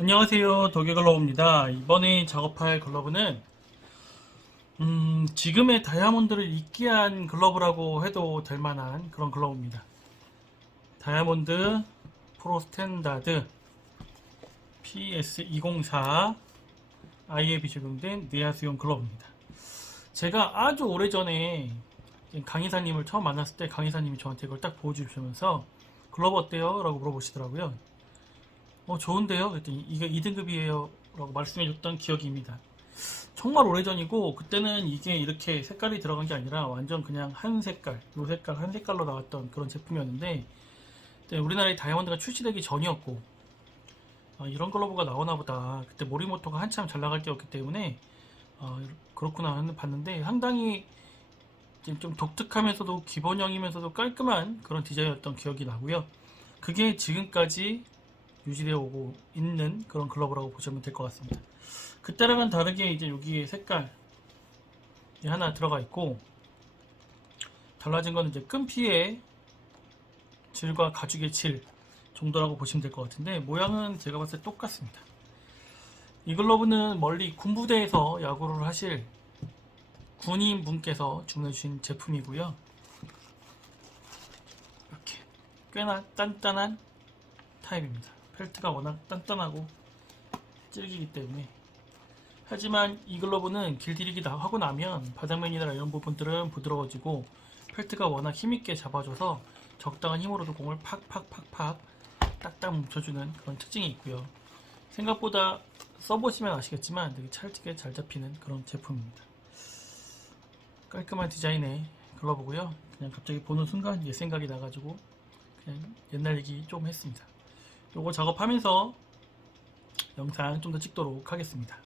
안녕하세요. 도개글러브입니다. 이번에 작업할 글러브는 음, 지금의 다이아몬드를 있기한 글러브라고 해도 될 만한 그런 글러브입니다. 다이아몬드 프로 스탠다드 PS204 IAB 적용된 내야수용 글러브입니다. 제가 아주 오래전에 강의사님을 처음 만났을 때 강의사님이 저한테 이걸 딱 보여주시면서 글러브 어때요? 라고 물어보시더라고요 어 좋은데요? 그랬더니 이게 2등급이에요 라고 말씀해줬던 기억입니다. 정말 오래전이고 그때는 이게 이렇게 색깔이 들어간 게 아니라 완전 그냥 한 색깔 요 색깔 한 색깔로 나왔던 그런 제품이었는데 우리나라에 다이아몬드가 출시되기 전이었고 아, 이런 글러브가 나오나 보다. 그때 모리모토가 한참 잘 나갈 때였기 때문에 아, 그렇구나 봤는데 상당히 좀 독특하면서도 기본형이면서도 깔끔한 그런 디자인이었던 기억이 나고요. 그게 지금까지 유지되어 오고 있는 그런 글러브라고 보시면 될 것 같습니다. 그때랑은 다르게 이제 여기에 색깔이 하나 들어가 있고 달라진 건 이제 끈피의 질과 가죽의 질 정도라고 보시면 될 것 같은데 모양은 제가 봤을 때 똑같습니다. 이 글러브는 멀리 군부대에서 야구를 하실 군인 분께서 주문해 주신 제품이고요. 이렇게 꽤나 단단한 타입입니다. 펠트가 워낙 단단하고 찔기기 때문에. 하지만 이 글러브는 길들이기 다 하고 나면 바닥면이나 이런 부분들은 부드러워지고 펠트가 워낙 힘있게 잡아줘서 적당한 힘으로도 공을 팍팍팍팍 딱딱 뭉쳐주는 그런 특징이 있고요. 생각보다 써보시면 아시겠지만 되게 찰지게 잘 잡히는 그런 제품입니다. 깔끔한 디자인의 글러브고요. 그냥 갑자기 보는 순간 옛 생각이 나가지고 그냥 옛날 얘기 좀 했습니다 요거 작업하면서 영상 좀 더 찍도록 하겠습니다.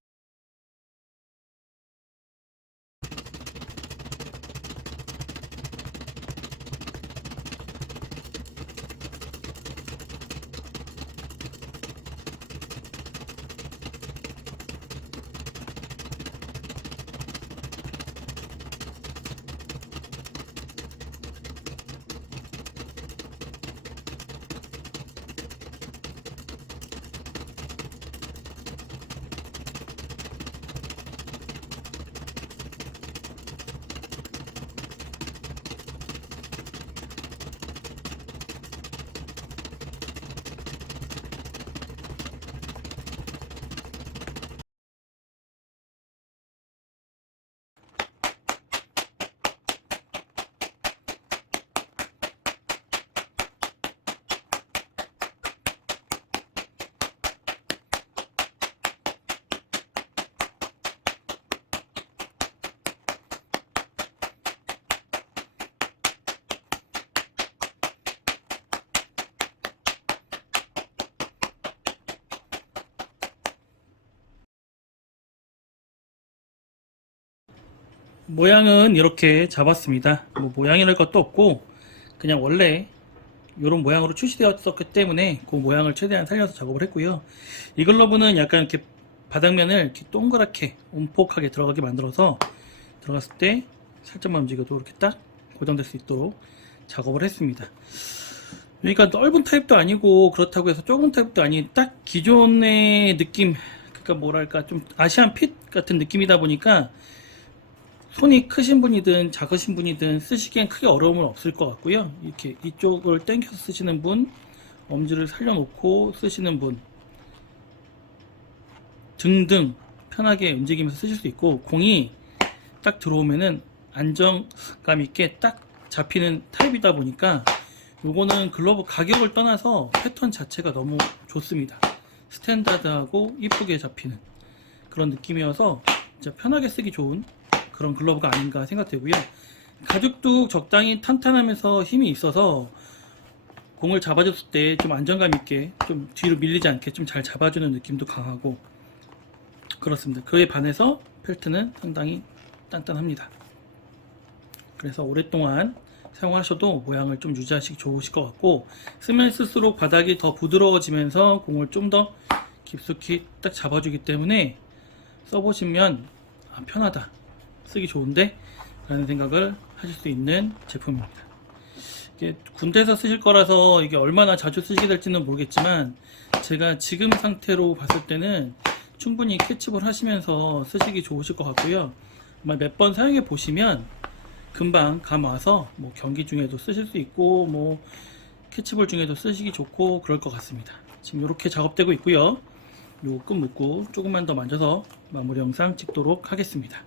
모양은 이렇게 잡았습니다. 뭐 모양이랄 것도 없고 그냥 원래 이런 모양으로 출시되었었기 때문에 그 모양을 최대한 살려서 작업을 했고요. 이 글러브는 약간 이렇게 바닥면을 이렇게 동그랗게 움폭하게 들어가게 만들어서 들어갔을 때 살짝만 움직여도 이렇게 딱 고정될 수 있도록 작업을 했습니다. 그러니까 넓은 타입도 아니고 그렇다고 해서 좁은 타입도 아닌 딱 기존의 느낌 그러니까 뭐랄까 좀 아시안 핏 같은 느낌이다 보니까 손이 크신 분이든 작으신 분이든 쓰시기엔 크게 어려움은 없을 것 같고요. 이렇게 이쪽을 당겨서 쓰시는 분, 엄지를 살려놓고 쓰시는 분 등등 편하게 움직이면서 쓰실 수 있고 공이 딱 들어오면은 안정감 있게 딱 잡히는 타입이다 보니까 요거는 글러브 가격을 떠나서 패턴 자체가 너무 좋습니다. 스탠다드하고 이쁘게 잡히는 그런 느낌이어서 진짜 편하게 쓰기 좋은 그런 글러브가 아닌가 생각되고요. 가죽도 적당히 탄탄하면서 힘이 있어서 공을 잡아줬을 때 좀 안정감 있게 좀 뒤로 밀리지 않게 좀 잘 잡아주는 느낌도 강하고 그렇습니다. 그에 반해서 펠트는 상당히 단단합니다. 그래서 오랫동안 사용하셔도 모양을 좀 유지하시기 좋으실 것 같고 쓰면 쓸수록 바닥이 더 부드러워지면서 공을 좀 더 깊숙이 딱 잡아주기 때문에 써보시면 아, 편하다 쓰기 좋은데 라는 생각을 하실 수 있는 제품입니다 이게 군대에서 쓰실 거라서 이게 얼마나 자주 쓰시게 될지는 모르겠지만 제가 지금 상태로 봤을 때는 충분히 캐치볼 하시면서 쓰시기 좋으실 것 같고요. 아마 몇 번 사용해 보시면 금방 감 와서 뭐 경기 중에도 쓰실 수 있고 뭐 캐치볼 중에도 쓰시기 좋고 그럴 것 같습니다. 지금 이렇게 작업되고 있고요. 요끝 묶고 조금만 더 만져서 마무리 영상 찍도록 하겠습니다.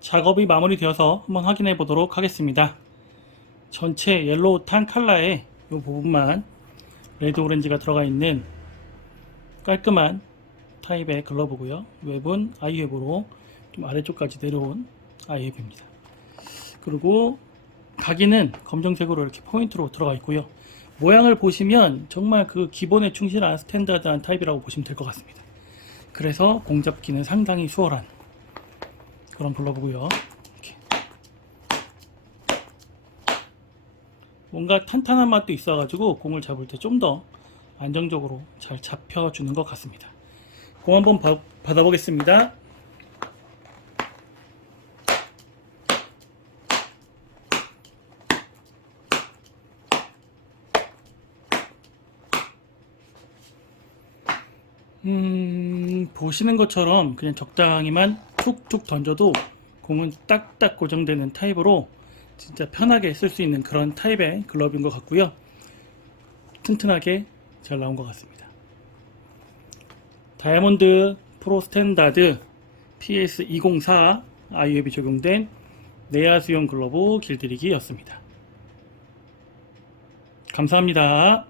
작업이 마무리되어서 한번 확인해 보도록 하겠습니다. 전체 옐로우 탄 칼라에 이 부분만 레드 오렌지가 들어가 있는 깔끔한 타입의 글러브고요. 웹은 아이웹으로 좀 아래쪽까지 내려온 아이웹입니다. 그리고 각인은 검정색으로 이렇게 포인트로 들어가 있고요. 모양을 보시면 정말 그 기본에 충실한 스탠다드한 타입이라고 보시면 될 것 같습니다. 그래서 공 잡기는 상당히 수월한 그런 글러브고요. 이렇게. 뭔가 탄탄한 맛도 있어가지고 공을 잡을 때 좀 더 안정적으로 잘 잡혀주는 것 같습니다. 공 한번 바- 받아보겠습니다. 음, 보시는 것처럼 그냥 적당히만 툭툭 던져도 공은 딱딱 고정되는 타입으로 진짜 편하게 쓸 수 있는 그런 타입의 글러브인 것 같고요. 튼튼하게 잘 나온 것 같습니다. 다이아몬드 프로 스탠다드 PS204 IUEB 적용된 내야 수용 글러브 길들이기였습니다. 감사합니다.